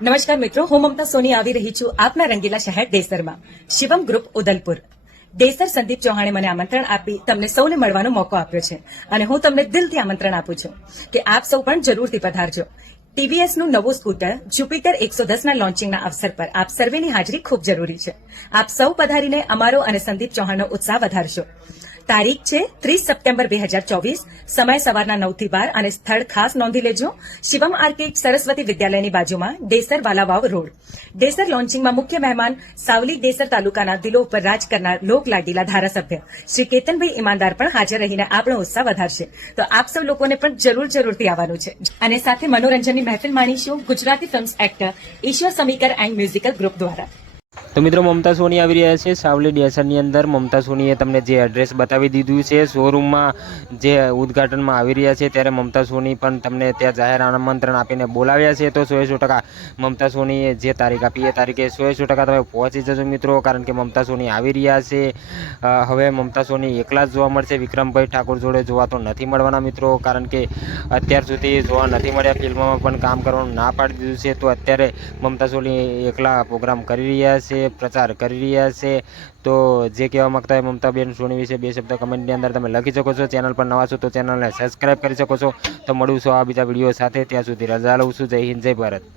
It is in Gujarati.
નમસ્કાર મિત્રો, હું મમતા સોની આવી રહી છું આપના રંગીલા શહેર દેસરમાં. શિવમ ગ્રુપ ઉદલપુર. દેસર સંદીપ ચૌહાણે મને આમંત્રણ આપી તમને સૌને મળવાનો મોકો આપ્યો છે અને હું તમને દિલથી આમંત્રણ આપું છું કે આપ સૌ પણ જરૂરથી પધારજો. ટીવીએસનું નવું સ્કૂટર જ્યુપિટર 110 ના લોન્ચિંગના અવસર પર આપ સર્વેની હાજરી ખૂબ જરૂરી છે. આપ સૌ પધારીને અમારો અને સંદીપ ચૌહાણનો ઉત્સાહ વધારશો. તારીખ છે 30 સપ્ટેમ્બર 2024, સમય સવારના 9 થી 12 અને સ્થળ ખાસ નોંધી લેજો. શિવમ આર્કેડ સરસ્વતી વિદ્યાલયની બાજુમાં, દેસર વાલાવાવ રોડ. દેસર લોન્ચિંગમાં મુખ્ય મહેમાન સાવલી દેસર તાલુકાના દિલો ઉપર રાજ કરનાર લોકલાડીલા ધારાસભ્ય શ્રી કેતનભાઈ ઈમાનદાર પણ હાજર રહીને આપણો ઉત્સાહ વધારશે. તો આપ સૌ લોકોને પણ જરૂરથી આવવાનું છે. અને સાથે મનોરંજનની મહેફિલ માણીશું ગુજરાતી ફિલ્મ્સ એક્ટર ઈશ્વર સમીકર એન્ડ મ્યુઝિકલ ગ્રુપ દ્વારા. તો મિત્રો, મમતા સોની આવી રહ્યા છે સાવલી ડેસરની અંદર. મમતા સોનીએ તમને જે એડ્રેસ બતાવી દીધું છે, શોરૂમમાં જે ઉદ્ઘાટનમાં આવી રહ્યા છે, ત્યારે મમતા સોની પણ તમને ત્યાં જાહેર આમંત્રણ આપીને બોલાવ્યા છે. તો 100% મમતા સોનીએ જે તારીખ આપી એ તારીખે 100% તમે પહોંચી જજો મિત્રો, કારણ કે મમતા સોની આવી રહ્યા છે. હવે મમતા સોની એકલા જ જોવા મળશે, વિક્રમભાઈ ઠાકોર જોડે જોવા તો નથી મળવાના મિત્રો, કારણ કે અત્યાર સુધી જોવા નથી મળ્યા. ફિલ્મમાં પણ કામ કરવાનું ના પાડી દીધું છે. તો અત્યારે મમતા સોની એકલા પ્રોગ્રામ કરી રહ્યા છે, પ્રચાર કરી રહ્યા છે. તો જે કહેવા માંગતા હોય મમતાબેન સોની વિશે બે શબ્દ કમેન્ટની અંદર તમે લખી શકો છો. ચેનલ પર નવા છો તો ચેનલને સબસ્ક્રાઇબ કરી શકો છો. તો મળું છું આ બીજા વિડીયો સાથે, ત્યાં સુધી રજા લઉં છું. જય હિન્દ, જય ભારત.